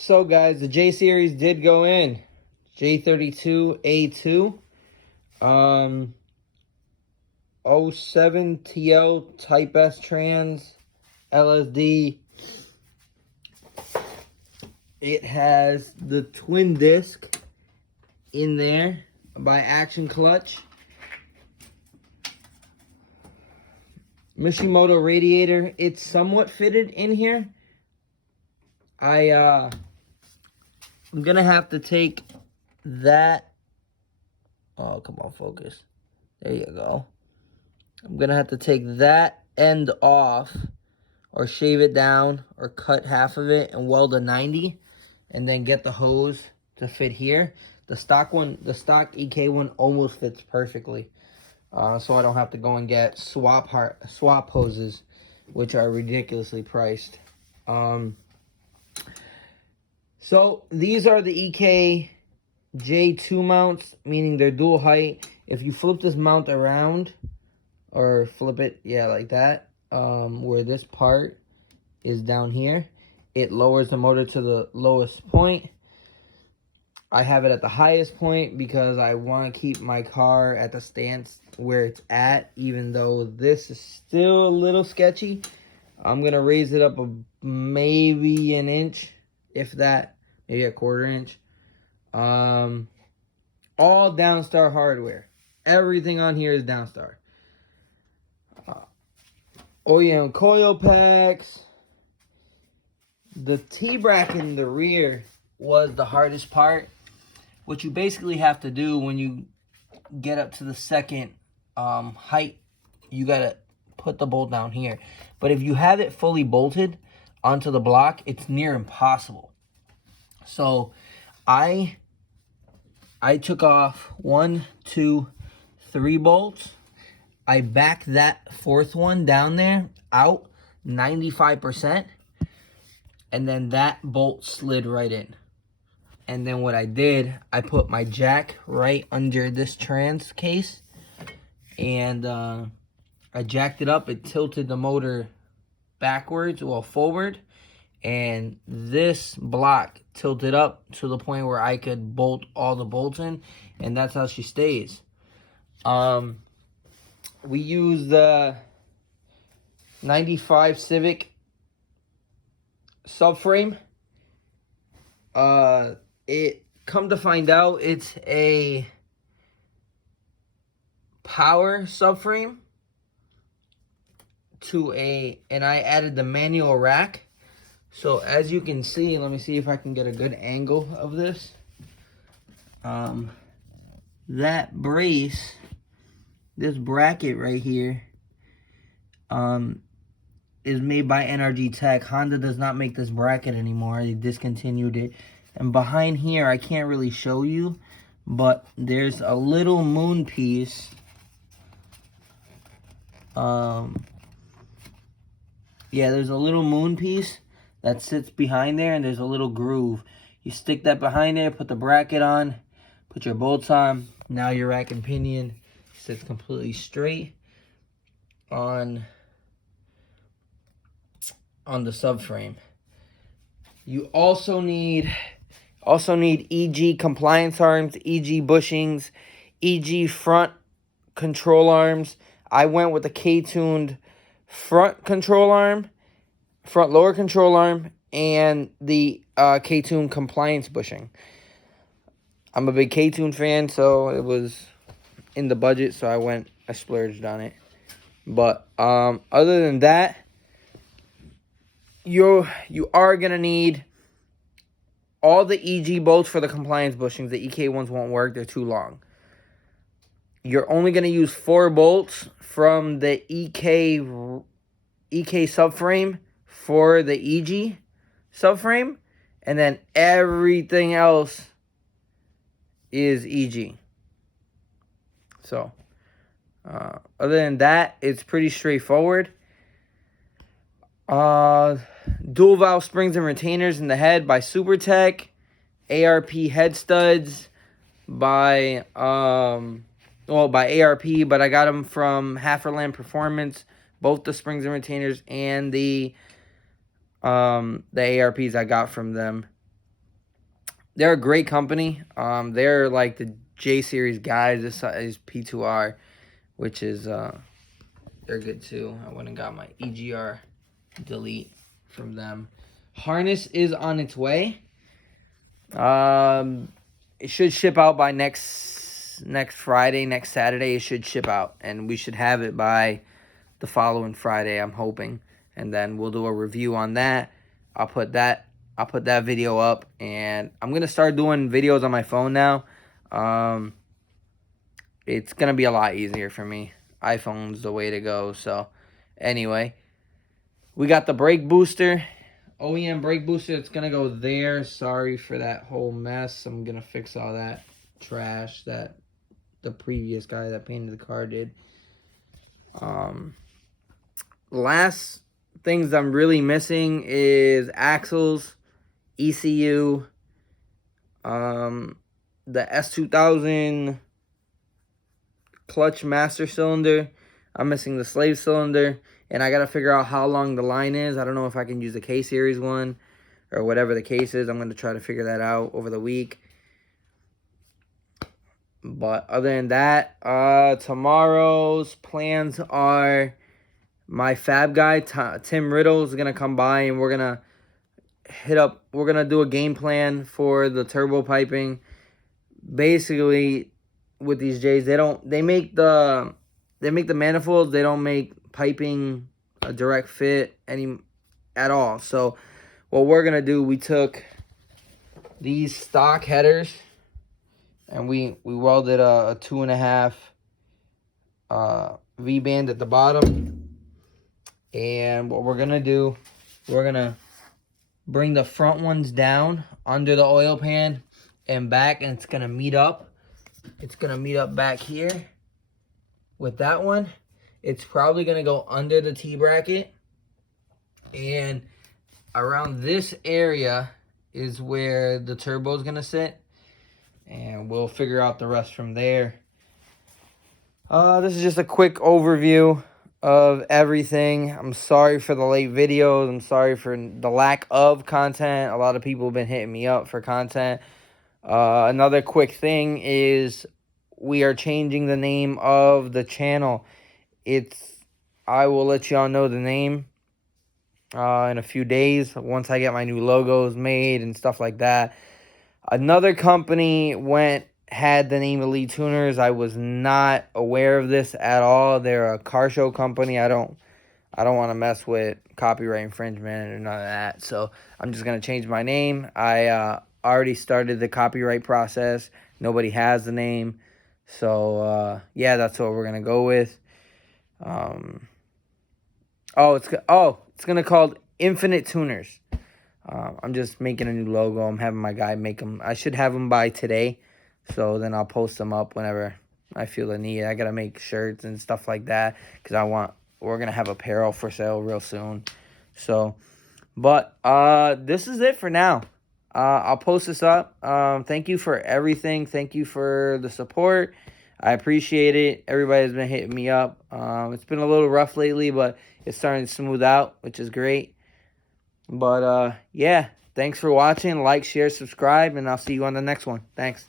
So guys, the J series did go in. J32A2. Um 07 TL Type S trans LSD. It has the twin disc in there by Action Clutch. Mishimoto radiator. It's somewhat fitted in here. I'm gonna have to take that. Oh, come on, focus. There you go. I'm gonna have to take that end off, or shave it down, or cut half of it and weld a 90, and then get the hose to fit here. The stock EK one almost fits perfectly, so I don't have to go and get Jswappp hoses, which are ridiculously priced. So these are the EK J2 mounts, meaning they're dual height. If you flip this mount around, or flip it, yeah, like that, where this part is down here, it lowers the motor to the lowest point. I have it at the highest point because I want to keep my car at the stance where it's at, even though this is still a little sketchy. I'm going to raise it up maybe an inch, if that, maybe a quarter inch. All Downstar hardware. Everything on here is Downstar. OEM coil packs. The T-bracket in the rear was the hardest part. What you basically have to do when you get up to the second height, you gotta put the bolt down here. But if you have it fully bolted onto the block, it's near impossible. So I took off 1, 2, 3 bolts. I backed that fourth one down there out 95%, and then that bolt slid right in. And then what I did, I put my jack right under this trans case, and I jacked it up. It tilted the motor backwards, well, forward, and this block tilted up to the point where I could bolt all the bolts in, and that's how she stays. We use the 95 Civic subframe. It come to find out, it's a power subframe and I added the manual rack. So as you can see, let me see if I can get a good angle of this. That brace, this bracket right here, is made by NRG Tech. Honda does not make this bracket anymore. They discontinued it. And behind here, I can't really show you, but there's a little moon piece. Yeah, there's a little moon piece that sits behind there, and there's a little groove. You stick that behind there, put the bracket on, put your bolts on. Now your rack and pinion sits completely straight on the subframe. You also need EG compliance arms, EG bushings, EG front control arms. I went with the K-tuned front control arm, front lower control arm, and the K-tuned compliance bushing. I'm a big K-tune fan, so it was in the budget, so I splurged on it. But other than that, you are gonna need all the EG bolts for the compliance bushings. The EK ones won't work, they're too long. You're only gonna use 4 bolts from the EK subframe for the EG subframe, and then everything else is EG. So other than that, it's pretty straightforward. Dual valve springs and retainers in the head by SuperTech. ARP head studs by by ARP, but I got them from Halferland Performance. Both the springs and retainers and the ARPs I got from them. they're a great company. They're like the J series guys. This is P2R, which is they're good too. I went and got my EGR delete from them. Harness is on its way. It should ship out by next Friday, next Saturday. It should ship out, and we should have it by the following Friday, I'm hoping. And then we'll do a review on that. I'll put that video up, and I'm gonna start doing videos on my phone now. It's gonna be a lot easier for me. iPhone's the way to go. So anyway, we got the brake booster, OEM brake booster. It's gonna go there. Sorry for that whole mess. I'm gonna fix all that trash that the previous guy that painted the car did. Last things I'm really missing is axles, ECU, the S2000 clutch master cylinder. I'm missing the slave cylinder, and I gotta figure out how long the line is. I don't know if I can use the K series one or whatever the case is. I'm gonna try to figure that out over the week. But other than that, tomorrow's plans are my fab guy, Tim Riddle, is gonna come by, and we're gonna do a game plan for the turbo piping. Basically, with these J's, they make the manifolds. They don't make piping a direct fit at all. So what we're gonna do, we took these stock headers and we welded a 2.5 V-band at the bottom. And what we're gonna do, we're gonna bring the front ones down under the oil pan and back, and it's gonna meet up. It's gonna meet up back here with that one. It's probably gonna go under the T-bracket, and around this area is where the turbo is gonna sit, and we'll figure out the rest from there. This is just a quick overview of everything. I'm sorry for the late videos. I'm sorry for the lack of content. A lot of people have been hitting me up for content. Another quick thing is we are changing the name of the channel. I will let y'all know the name in a few days once I get my new logos made and stuff like that. Another company had the name Elite Tuners. I was not aware of this at all. They're a car show company. I don't want to mess with copyright infringement or none of that. So I'm just gonna change my name. I already started the copyright process. Nobody has the name. So yeah, that's what we're gonna go with. It's gonna called Infinite Tuners. I'm just making a new logo. I'm having my guy make them. I should have them by today. So then I'll post them up whenever I feel the need. I gotta make shirts and stuff like that because we're gonna have apparel for sale real soon. So, but this is it for now. I'll post this up. Thank you for everything. Thank you for the support. I appreciate it. Everybody's been hitting me up. It's been a little rough lately, but it's starting to smooth out, which is great. But yeah, thanks for watching. Like, share, subscribe, and I'll see you on the next one. Thanks.